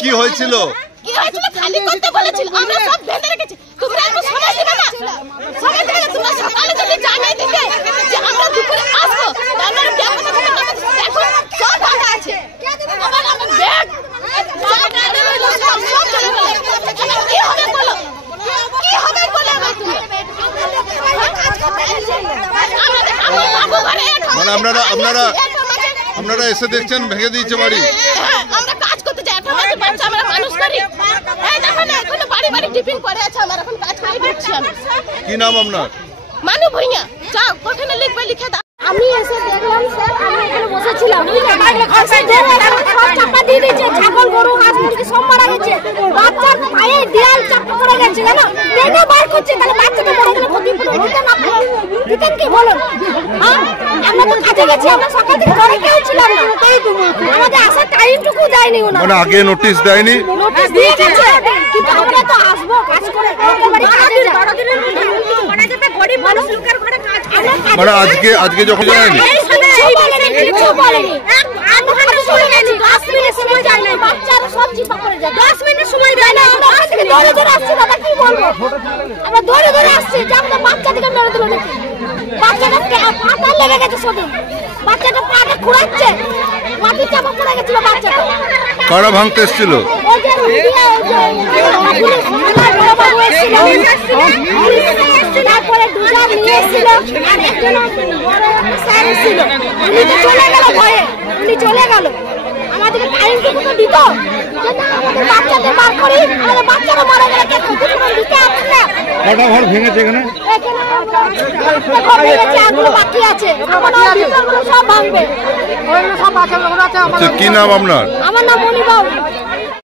কি হয়েছিল? খালি করতে বলেছিল, আমরা সব বেঁধে রেখেছি। তোমরা একটু সময় দিবে না? সময় দিবে না? তোমরা সকালে যদি জানাই দিবে যে আমরা দুপুরে আসবো, আমরা এখন সব ভাড়া আছে। আমার ব্যাগ কি হবে বলো? কি হবে বলে মানে আপনারা এসে দেখছেন ভেঙে দিয়েছে বাড়ি? আমরা কাজ করতে যাই, আমরা মানুষ করি। বাড়ি বাড়ি টিফিন করে আছে, আমরা এখন কাজ করে দিচ্ছি। কি নাম আপনার? মানু ভুঁইয়া। যাও ওখানে লিখবে, লিখে দাও। আমি এসে দেখলাম স্যার, আমি এখানে বসেছিলাম, চাপা দিয়ে দিয়েছে, ছাগল গরু হাঁস মুরগি সব মারা গেছে, বাচ্চার পায়ে দেয়াল চাপা করে গেছে, জানো টেনে বার করছে, তাহলে বাচ্চাটা মরে গেলে ক্ষতিপূরণ দিতেন আপনি? দিতেন কি বলুন? আমরা তো কাজে গেছি, আমরা সকাল থেকে ঘরে কেউ ছিলাম না, আমাদের আসার টাইমটুকু দেয়নি ওনারা। মানে আগে নোটিশ দেয়নি? নোটিশ দিয়ে গেছে, কিন্তু আমরা তো আসবো কাজ করে, লোকের বাড়ি কাজে যাই। গরিব মানুষ লোকের ঘরে কাজ করে, মানে আজকে যখন যায়নি কিছু বলেনি। বাচ্চারা সব চিপা করে যায়, 10 মিনিট সময় দেয় না। আমরা দৌড়ে দৌড়ে আসছি, দাদা কি বলবো, আমরা দৌড়ে দৌড়ে আসছি যে আমাদের বাচ্চাদেরকে মেরে দিল নাকি। বাচ্চাটা পাটা লেগে গেছে, শুধু বাচ্চাটা পাটা খুঁড়াচ্ছে, মাটি চাপা পড়ে গেছিল বাচ্চাটা। কারা ভাঙতে এসেছিল? তারপরে দুজন নিয়ে এসেছিল, আর একজন স্যার ছিল, উনি চলে গেল ভয়ে, উনি চলে গেল। আমাদেরকে টাইমটুকু তো দিত যে না আমাদের বাচ্চাদের বার করি, আমাদের বাচ্চারা মারা গেলে কে ক্ষতিপূরণ দিতে আসছে না। কটা ঘর ভেঙেছে এখানে? বাকি আছে, সব ভাঙবে। কি নাম আপনার? আমার নাম মনি বাবু।